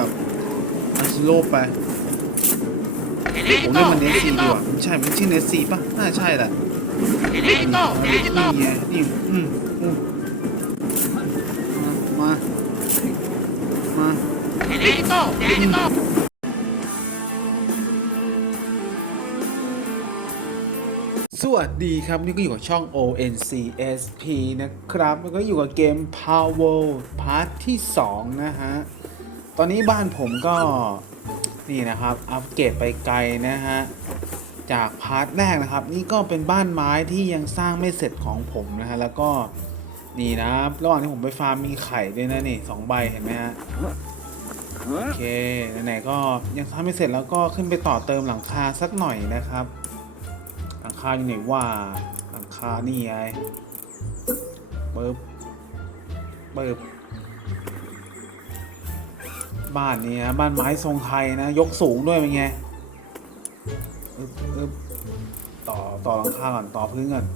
กับอันซิโลไปผมเล่นมันเนสซีดีกว่าไม่ใช่มันชื่อเนสซีป่ะน่าใช่แหละนี่ไงนี่อืมอืมมา มาสวัสดีครับ นี่ก็อยู่กับช่อง ONCSP นะครับ แล้วก็อยู่กับเกม Power Part ที่ 2 นะฮะ ตอนนี้บ้านผมก็นี่นะครับอัปเกรดไปไกลนะฮะจากพาร์ทแรกนะครับ นี่ก็เป็นบ้านไม้ที่ยังสร้างไม่เสร็จของผมนะฮะแล้วก็นี่นะระหว่างที่ผมไปฟาร์มมีไข่ด้วยนะนี่สองใบเห็นไหมฮะโอเคไหนๆก็ยังทำไม่เสร็จแล้วก็ขึ้นไปต่อเติมหลังคาสักหน่อยนะครับ หลังคาอยู่ไหนว่าหลังคานี่ไงเบิบเบิ บ้านนี้นะบ้านไม้ทรงไทยนะ ยกสูงด้วยเป็นไงต่อต่อหลังคาก่อนต่อพื้นก่อน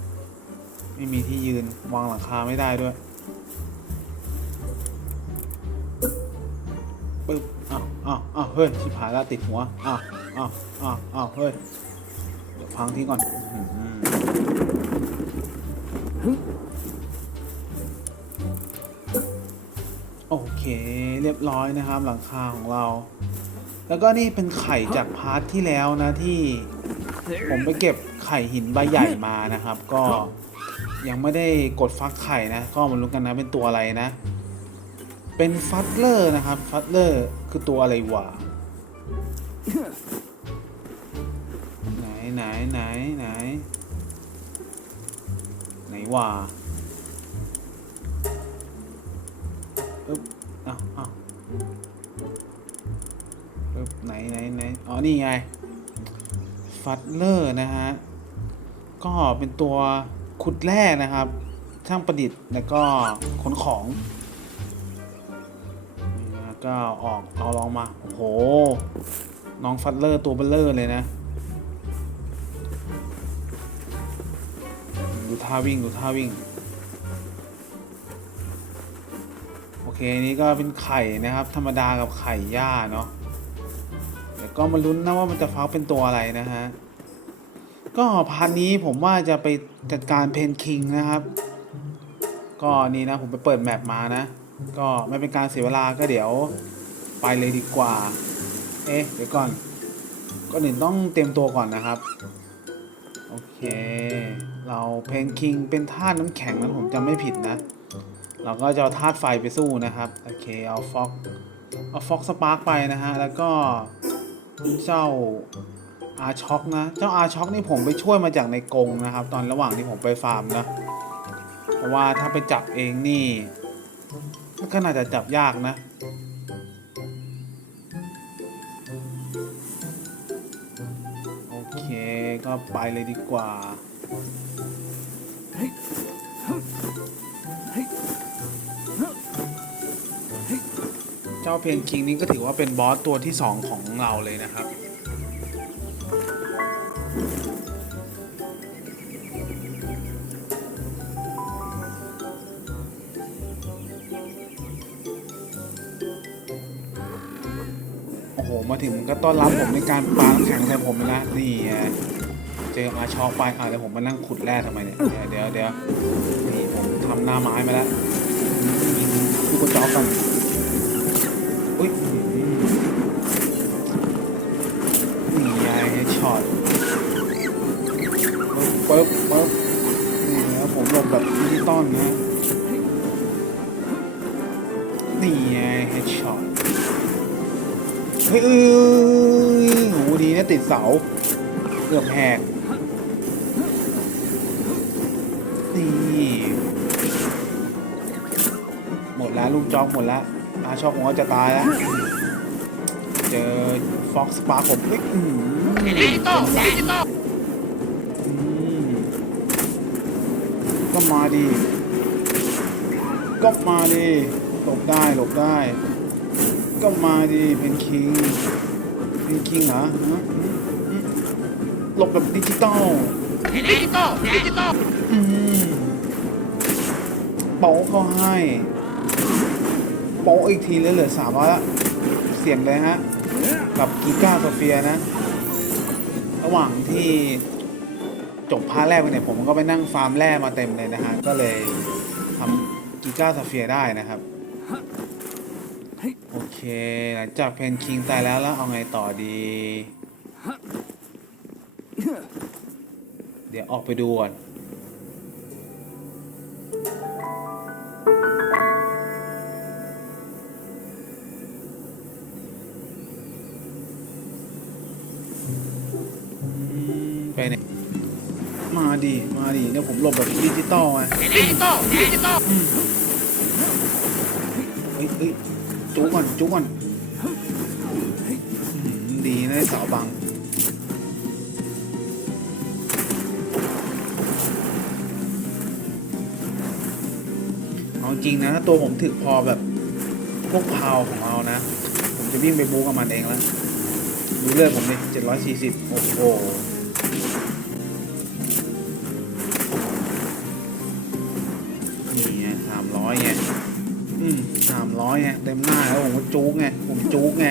ไม่มีที่ยืนวางหลังคาไม่ได้ด้วยปึ๊บอ้าวอ้าวอ้าวเฮ้ยชิบหายแล้วติดหัวอ้าวอ้าวอ้าวอ้าวเฮ้ยเดี๋ยวพังที่ก่อน โอเคเรียบร้อยนะครับหลังคาของเรา แล้วก็นี่เป็นไข่จากพาร์ทที่แล้วนะที่ผมไปเก็บไข่หินใบใหญ่มานะครับ ก็ยังไม่ได้กดฟักไข่นะ ก็มาลุ้นกันนะเป็นตัวอะไรนะ เป็นฟัตเลอร์นะครับฟัตเลอร์คือตัวอะไรวะไหนไหนไหนไหนไหนว่า อึ๊บอ้าวอ้าวอึ๊บไหนไหนไหนอ๋อ นี่ไง ฟัตเลอร์นะฮะ ก็เป็นตัวขุดแร่นะครับ ช่างประดิษฐ์แล้วก็ขนของก็ออกเอาลองมา โอ้โห น้องฟัตเลอร์ตัวเบลเลอร์เลยนะ ดูท่าวิ่ง ดูท่าวิ่ง เคนี่ก็เป็นไข่นะครับ ธรรมดากับไข่ย่าเนาะเดี๋ยวก็มาลุ้นนะว่ามันจะฟักเป็นตัวอะไรนะฮะ ก็พาร์ทนี้ผมว่าจะไปจัดการเพนคิงนะครับ ก็นี่นะผมไปเปิดแมปมานะ ก็ไม่เป็นการเสียเวลาก็เดี๋ยวไปเลยดีกว่า เอ๊ะเดี๋ยวก่อนก็หนึ่งต้องเตรียมตัวก่อนนะครับ โอเค เราเพนคิงเป็นธาน้ำแข็งนั้นผมจำไม่ผิดนะ เราก็จะเอาธาตุไฟไปสู้นะครับ โอเค เอาฟ็อกเอาฟ็อกสปาร์กไปนะฮะ แล้วก็เจ้าอาช็อกนะ เจ้าอาช็อกนี่ผมไปช่วยมาจากในกรงนะครับ ตอนระหว่างที่ผมไปฟาร์มนะ เพราะว่าถ้าไปจับเองนี่ก็น่าจะจับยากนะ โอเค ก็ไปเลยดีกว่า เจ้าเพนคิงนี่ก็ถือว่าเป็นบอสตัวที่2ของเราเลยนะครับโอ้โหมาถึงก็ต้อนรับผมในการปาน้ำแข็งใส่ผมเลยนะนี่ไงเจออาชอกไปอะเดี๋ยวผมมานั่งขุดแร่ทำไมเนี่ยเดี๋ยวเดี๋ยวนี่ำหน้าไม้มาแล้วดูกระจอกกันอุ้ยหนี่ไงเฮช็อตปึ๊บปึ๊บนี่นะผมหลบแบบดิจิตอลนะนี่ไงเฮดช็อตเฮ้ยเอ้ยโหดีนะติดเสา เกือบแหกนี่ แล้วลูกจอกหมดแล้วอาช็อกผมก็จะตายแล้ว เจอฟ็อกสปาผมเฮ้ยอืมอืมก็มาดี ก็มาดีหลบได้หลบได้ ก็มาดีเป็นคิง เป็นคิงเหรอฮะอืมอืมหลบแบบดิจิตอลอืมโป๊ะเขาให้ โป๊ะอีกทีเลยเหลือสามร้อยละเสี่ยงเลยฮะ กับกีก้าโซเฟียนะ ระหว่างที่จบพาร์ทแรกไปเนี่ยผมก็ไปนั่งฟาร์มแร่มาเต็มเลยนะฮะ ก็เลยทำกีก้าโซเฟียได้นะครับ โอเค หลังจากเพนคิงตายแล้วแล้วเอาไงต่อดี เดี๋ยวออกไปดูก่อน ไปไหนมาดีมาดีเนี่ยผมหลบแบบดิจิตอลไงดิจิตอลดิจิตอลเฮ้ยเฮ้ยจูก่อนจูก่อนอืมดีนะได้เสาบังเอาจริงนะถ้าตัวผมถึกพอแบบพวกพาวของเรานะ ผมจะวิ่งไปบูกับมันเองแล้วดูเลือดผมดิเจ็ดร้อยสี่สิบโอ้โห สามร้อยไงเต็มหน้าแล้วผมจุกไงผมจุกไง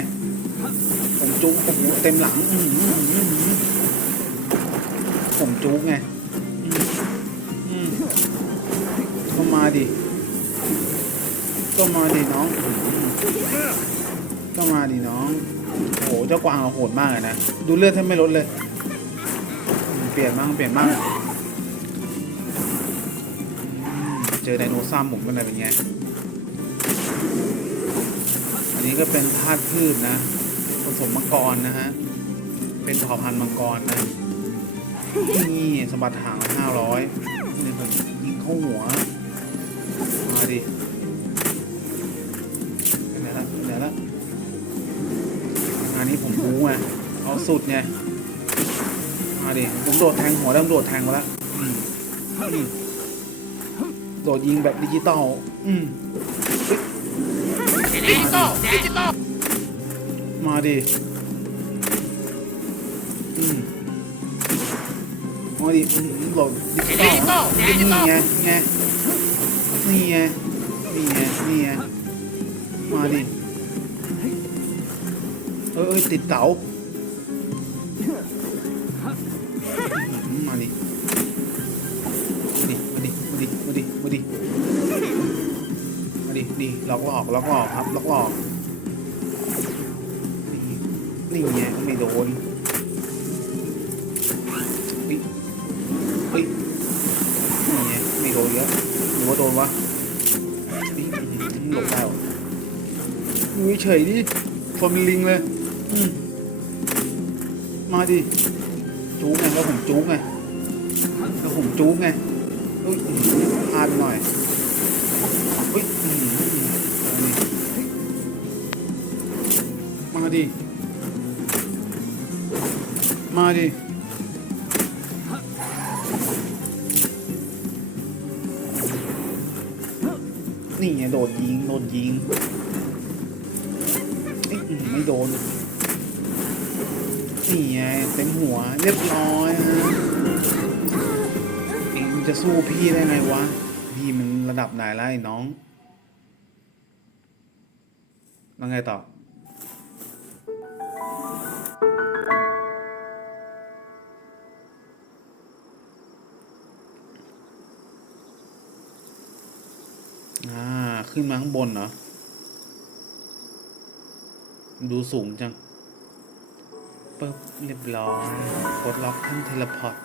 ผมจุกโอ้โหเต็มหลังผมจุกไงก็มาดิก็มาดิน้องก็มาดิน้องโอ้โหเจ้ากวางเราโหดมากเลยนะดูเลือดแทบไม่ลดเลย เปลี่ยนมั่งเปลี่ยนมั่งเจอไดโนซัมผมเป็นอะไรเป็นไง อันนี้ก็เป็นธาตุพืชนะ ผสมมังกรนะฮะ เป็นเผ่าพันธุ์มังกรนะ นี่สมบัติหางห้าร้อยนี่ผมยิงเข้าหัว มาดิเป็นไงละเป็นไงละงานนี้ผมบู๊ไงเอาสุดไงมาดิผมโดดแทงหัวแล้วผมโดดแทงมาแล้วโดดยิงแบบดิจิตอลอืม ดิจิตอลดิจิตอลมาดิอืมมาดิอืมโหลดดิจิตอลดิจิตอลดิจิตอลนี่ไงไงนี่ไงนี่ไงนี่ไงมาดิเออเอยติดเสาอืมมาดิมาดิมาดิมาดิมาดิมาดิมา ดิล็อกหลอกล็อกหลอกครับล็อกหลอกนี่นี่ไงไม่โดนเฮ้ยเฮ้ยนี่ไงไม่โดนเยอะหรือว่าโดนวะนี่หลบได้วะอยู่เฉยดิฟอร์มลิงเลยมาดิจู๊ไงแล้วผมจู๊ไงแล้วผมจู๊ไงเฮ้ยพลาดไปหน่อย เฮ้ยอื้อหือมาดิ มาดิ นี่ไงโดนยิง โดนยิงเอ้ยอื้อไม่โดน นี่ไงเต็มหัวเรียบร้อยฮะเองจะสู้พี่ได้ไงวะ ระดับไหนแล้วไอ้น้อง แล้วไงต่อ อ่า ขึ้นมาข้างบนเหรอ ดูสูงจังปึ๊บเรียบร้อยปลดล็อกท่านเทเลพอร์ต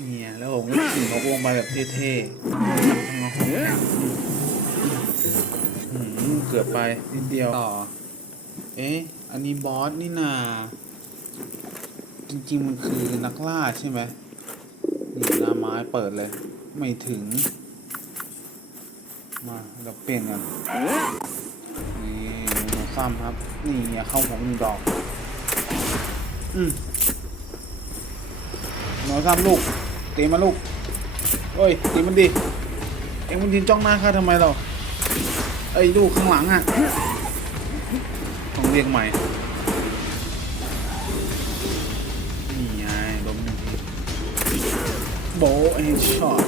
เนี่ยแล้วผมก็ขี่นกลงไปแบบเท่ๆเกือบไปนิดเดียวต่อ เอ๊ะ อันนี้บอสนี่นาจริงๆมันคือนักล่าใช่ไหมนี่หน้าไม้เปิดเลย ไม่ถึง มาเราเปลี่ยนกันนี่หนูซ้ำครับ นี่เนี่ยเข้าผมหนึ่งดอก อืม หนอซ้ำลูกตีมาลูกเอ้ยตีมันดิเอ็งมันยืนจ้องหน้าข้าทำไมเราไอ้ลูกข้างหลังอะต้องเรียกใหม่นี่ไงล้มหนึ่งทีโบเอ็นช็อต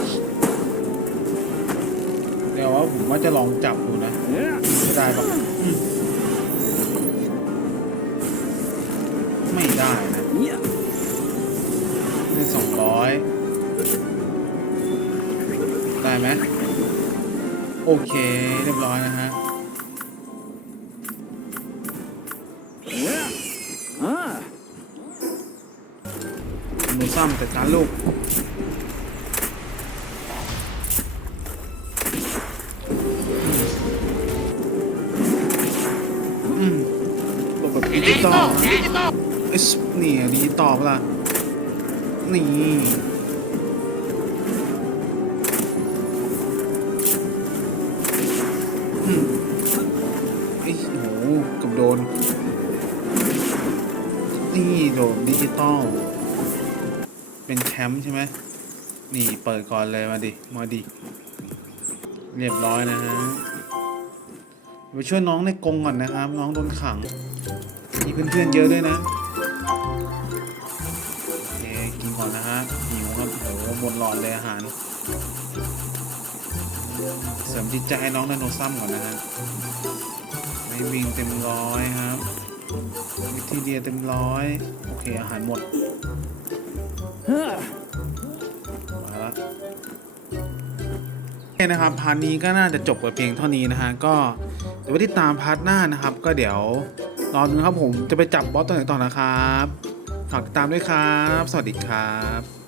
เดี๋ยวว่าผมว่าจะลองจับดูนะจะได้ปะ องร้อยได้ไหมโอเค เรียบร้อยนะฮะหนูซ้ำแต่การลูกอืมระบบดิจิตอลดิจิตอลเอ้ยนี่ดิจิตอลปะล่ะ นี่อืมไอ้โหเกับโดน นี่โดนดิจิตอล เป็นแคมป์ใช่ไหม นี่เปิดก่อนเลยมาดิ มาดิ เรียบร้อยนะฮะไปช่วยน้องในกรงก่อนนะครับ น้องโดนขัง มีเพื่อนๆเยอะด้วยนะ ดหลอดเลยอาหาร เสริมจิตใจให้น้องไดโนซัมก่อนนะฮะไม่วิ่งเต็มร้อยครับวิธีเดียเต็มร้อยโอเคอาหารหมดมาละโอเคนะครับพาร์ทนี้ก็น่าจะจบไปเพียงเท่านี้นะฮะก็เดี๋ยวไว้ติดตามพาร์ทหน้านะครับ ก็เดี๋ยวรอดูครับผมจะไปจับบอสตัวไหนต่อนะครับฝากติดตามด้วยครับ สวัสดีครับ